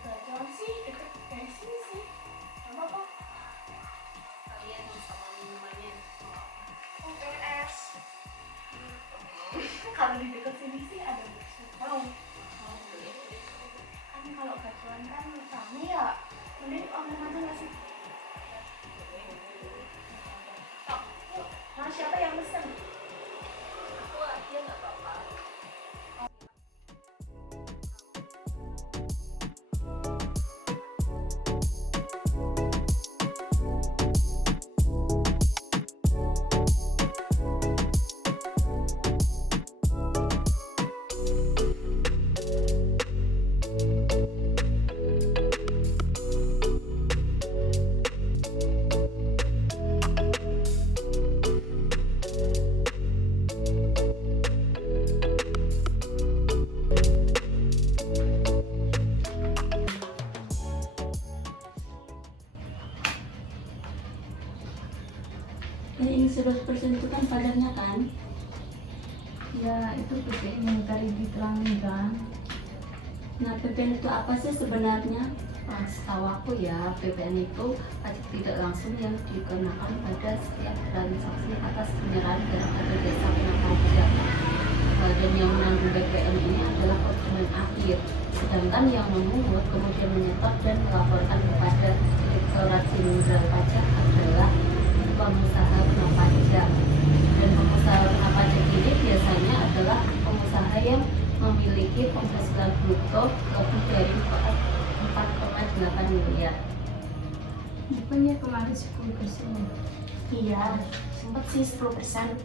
Gajah sih deket dari sini sih. Apa kok? Kalian sama minumannya UPS. Kalau di dekat sini sih ada mau. Kan kalau gajuan kan rame ya. Mending online aja nggak sih? Yuk, nah siapa yang pesen? aku aja nggak apa-apa. Ini 11% itu kan pajaknya kan? Ya itu PPN yang tadi diterangin kan. Nah, PPN itu apa sih sebenarnya? Setahu aku ya PPN itu pajak tidak langsung yang dikenakan pada setiap transaksi atas penyerahan barang atau jasa kena pajak. Dan yang menanggung PPN ini adalah konsumen akhir. Sedangkan yang memungut kemudian menyetor dan melaporkan kepada Direktorat Jenderal Pajak adalah pengusaha kena pajak. Dan pengusaha kena pajak ini biasanya adalah pengusaha yang memiliki penghasilan bruto lebih dari 4,8 miliar. Bukannya kemarin 10%. Iya, sempet sih 10%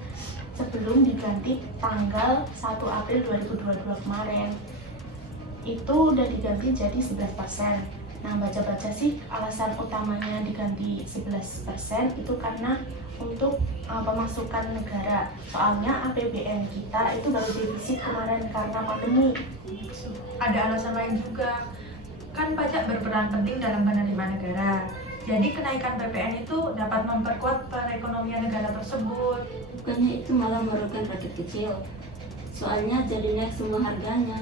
sebelum diganti tanggal 1 April 2022 kemarin. Itu udah diganti jadi 11%. Nah, baca-baca sih alasan utamanya diganti 11% itu karena untuk pemasukan negara. Soalnya APBN kita itu baru defisit kemarin karena pandemi. Ada alasan lain juga, kan pajak berperan penting dalam penerimaan negara. Jadi kenaikan PPN itu dapat memperkuat perekonomian negara tersebut. Bukannya itu malah merugikan rakyat kecil. Soalnya jadi naik semua harganya.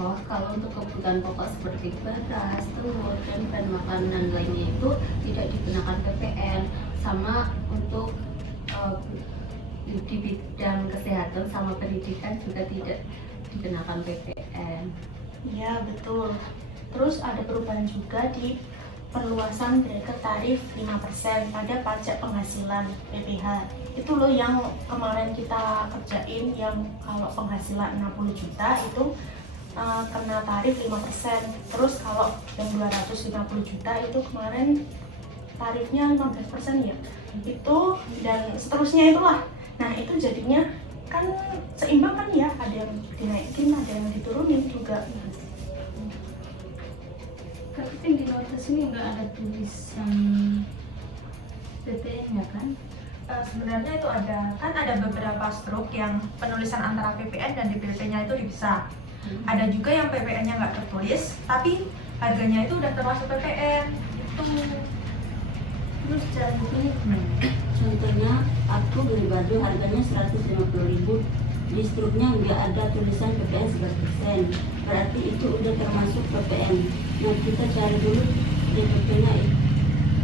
Oh, kalau untuk kebutuhan pokok seperti beras, telur, dan makanan lainnya itu tidak dikenakan PPN. Sama untuk di bidang kesehatan sama pendidikan juga tidak dikenakan PPN. Iya, betul. Terus ada perubahan juga di perluasan bracket tarif 5% pada pajak penghasilan PPH. Itu loh yang kemarin kita kerjain, yang kalau penghasilan 60 juta itu kena tarif 5%. Terus kalau yang 250 juta itu kemarin tarifnya 15% ya. Itu dan seterusnya itulah. Nah, itu jadinya kan seimbang kan ya, ada yang dinaikin, ada yang diturunin juga. Tapi kan di notas ini nggak ada tulisan PPN-nya kan? Sebenarnya itu ada beberapa struk yang penulisan antara PPN dan DPP-nya itu dipisah. Ada juga yang PPN-nya nggak tertulis, tapi harganya itu udah termasuk PPN. Itu. Terus cara buktinya gimana? Contohnya, aku beli baju harganya 150.000. Di struknya nggak ada tulisan PPN 11%. Berarti itu udah termasuk PPN. Nah, kita cari dulu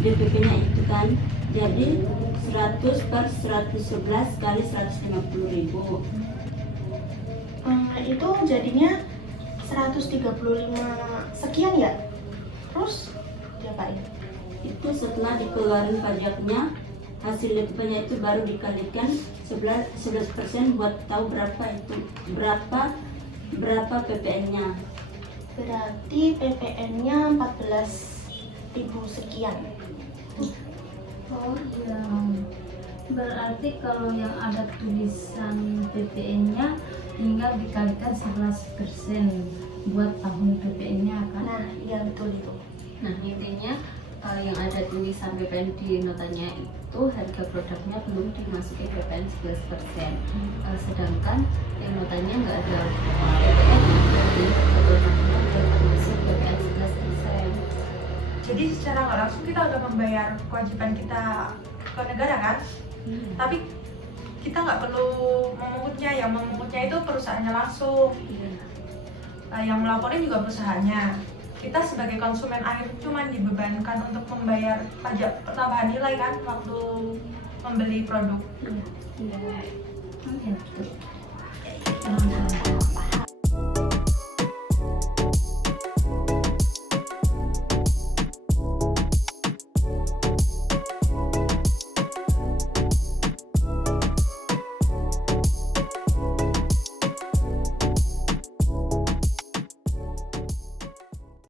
DPP-nya itu kan. Jadi 100 per 111 kali 150.000. Itu jadinya 135 sekian ya. Terus diapain? Itu setelah dikeluarin pajaknya, hasil DPP-nya itu baru dikalikan 11% buat tahu berapa PPN-nya. Berarti PPN-nya 14.000 sekian. Oh iya. Berarti kalau yang ada tulisan PPN-nya tinggal dikalikan 11% buat tahun PPN-nya kan? Nah, iya betul itu. Nah, intinya yang ada tulisan PPN di notanya itu harga produknya belum dimasuki PPN 11%. Sedangkan yang notanya nggak ada PPN, jadi produknya udah termasuk PPN 11%. Jadi secara nggak langsung kita udah membayar kewajiban kita ke negara kan? Tapi kita nggak perlu memungutnya, yang memungutnya itu perusahaannya langsung. Yang melaporin juga perusahaannya. Kita sebagai konsumen akhir cuma dibebankan untuk membayar pajak pertambahan nilai kan waktu membeli produk. Iya. Oh, ya, betul.